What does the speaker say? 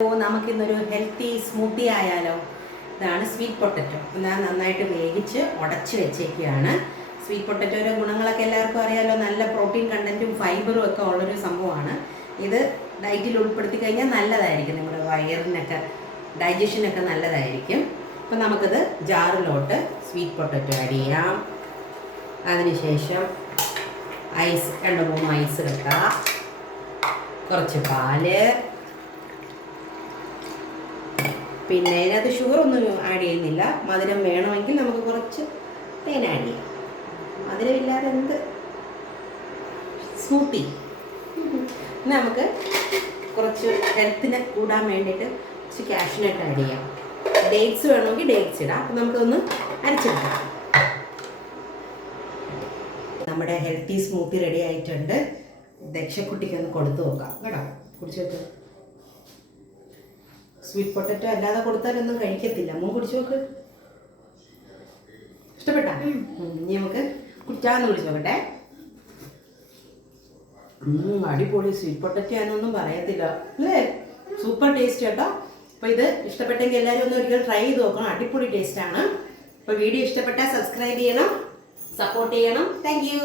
നമുക്കിന്നൊരു healthy smoothie ആയാലോ. ഇതാണ് സ്വീറ്റ് പൊട്ടറ്റോ. ഞാൻ നന്നായിട്ട് വേവിച്ച് ഉടച്ച് വെച്ചേക്കുകയാണ്. സ്വീറ്റ് പൊട്ടറ്റോയുടെ ഗുണങ്ങളൊക്കെ എല്ലാവർക്കും അറിയാമല്ലോ. നല്ല പ്രോട്ടീൻ കണ്ടൻറ്റും ഫൈബറും ഒക്കെ ഉള്ളൊരു സംഭവമാണ്. ഇത് ഡയറ്റിൽ ഉൾപ്പെടുത്തി കഴിഞ്ഞാൽ നല്ലതായിരിക്കും, നമ്മുടെ വയറിനൊക്കെ ഡൈജഷനൊക്കെ നല്ലതായിരിക്കും. അപ്പം നമുക്കിത് ജാറിലോട്ട് സ്വീറ്റ് പൊട്ടറ്റോ ആഡ് ചെയ്യാം. അതിനുശേഷം ഐസ് 2-3 ഐസ് വെക്കാം, കുറച്ച് പാല്, പിന്നെ ഇതിനകത്ത് ഷുഗർ ഒന്നും ആഡ് ചെയ്യുന്നില്ല. മധുരം വേണമെങ്കിൽ നമുക്ക് കുറച്ച് തേൻ ആഡ് ചെയ്യാം. മധുരമില്ലാതെ എന്ത് സ്മൂത്തി. നമുക്ക് കുറച്ച് ഹെൽത്തിന് കൂടാൻ വേണ്ടിയിട്ട് കുറച്ച് കാഷ്യൂനട്ട് ആഡ് ചെയ്യാം. ഡേറ്റ്സ് വേണമെങ്കിൽ ഡേറ്റ്സ് ഇടാം. അപ്പം നമുക്കൊന്ന് അരച്ചെടുക്കാം. നമ്മുടെ ഹെൽത്തി സ്മൂത്തി റെഡി ആയിട്ടുണ്ട്. ദക്ഷക്കുട്ടിക്ക് ഒന്ന് കൊടുത്തു നോക്കാം കേട്ടോ. കുടിച്ചു നോക്ക്. സ്വീറ്റ് പൊട്ടറ്റോ അല്ലാതെ കൊടുത്താലൊന്നും കഴിക്കത്തില്ല. അമ്മ കുടിച്ചു നോക്ക്. ഇഷ്ടപ്പെട്ടാ? ഇനി നമുക്ക് കുടിച്ചാന്ന് കുടിച്ചു നോക്കട്ടെ. അടിപൊളി സ്വീറ്റ് പൊട്ടറ്റോ ആണെന്നൊന്നും പറയത്തില്ല അല്ലേ. സൂപ്പർ ടേസ്റ്റ് കേട്ടോ. അപ്പോൾ ഇത് ഇഷ്ടപ്പെട്ടെങ്കിൽ എല്ലാവരും ഒന്ന് ഒരിക്കൽ ട്രൈ ചെയ്ത് നോക്കണം. അടിപൊളി ടേസ്റ്റാണ്. അപ്പോൾ വീഡിയോ ഇഷ്ടപ്പെട്ടാൽ സബ്സ്ക്രൈബ് ചെയ്യണം, സപ്പോർട്ട് ചെയ്യണം. Thank you.